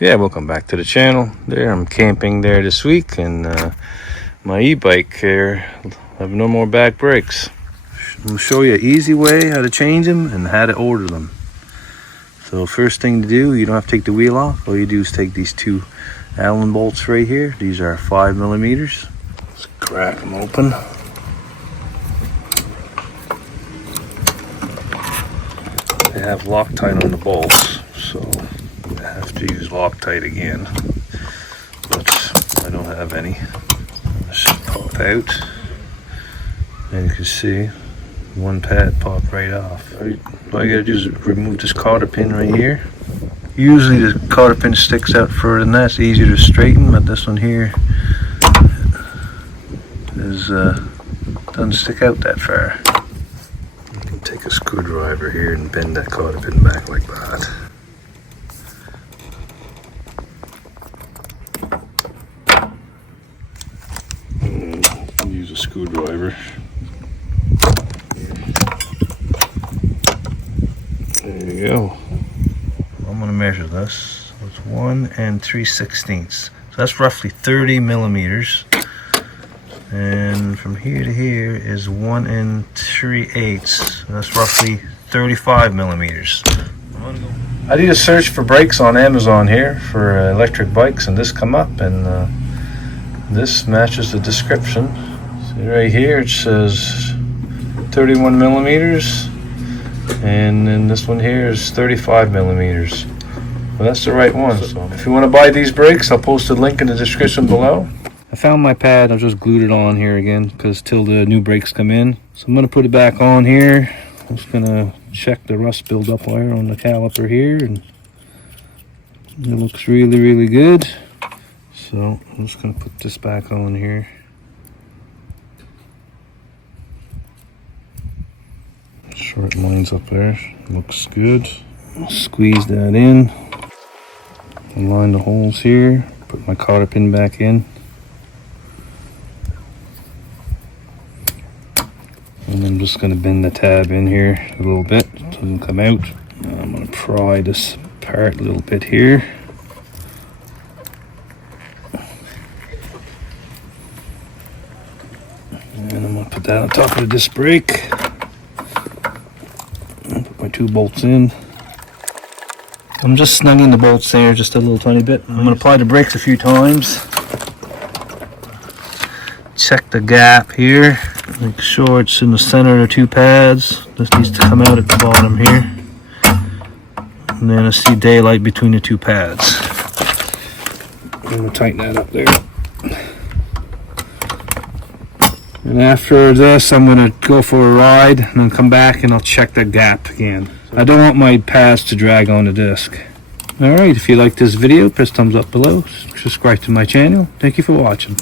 Yeah, welcome back to the channel. There, I'm camping there this week, and my e-bike here have no more back brakes. I'll show you an easy way how to change them and how to order them. So first thing to do, you don't have to take the wheel off. All you do is take these two Allen bolts right here. These are 5mm. Let's crack them open. They have Loctite on the bolts, so I have to use Loctite again, but I don't have any. Let's just pop out, and you can see one pad popped right off. All you gotta do is remove this cotter pin right here. Usually the cotter pin sticks out further than that. It's easier to straighten, but this one here doesn't stick out that far. You can take a screwdriver here and bend that cotter pin back like that. And use a screwdriver. There you go. I'm going to measure this. So it's 1 3/16. So that's roughly 30mm. And from here to here is 1 3/8. That's roughly 35mm. I did a search for brakes on Amazon here for electric bikes, and this come up, and this matches the description. See right here it says 31mm. And then this one here is 35mm. Well, that's the right one. So if you want to buy these brakes, I'll post a link in the description below. I found my pad. I just glued it on here again because till the new brakes come in. So I'm going to put it back on here. I'm just going to check the rust buildup wire on the caliper here, and it looks really good. So I'm just going to put this back on here. Short lines up there, looks good. Squeeze that in, align the holes here, put my cotter pin back in, and I'm just going to bend the tab in here a little bit so it doesn't come out. Now I'm going to pry this apart a little bit here. And I'm going to put that on top of the disc brake. Put my 2 bolts in. I'm just snugging the bolts there just a little tiny bit. I'm going to apply the brakes a few times. Check the gap here. Make sure it's in the center of the 2 pads. This needs to come out at the bottom here. And then I see daylight between the 2 pads. I'm going to tighten that up there. And after this, I'm going to go for a ride and then come back and I'll check that gap again. I don't want my pads to drag on the disc. Alright, if you like this video, press thumbs up below. Subscribe to my channel. Thank you for watching.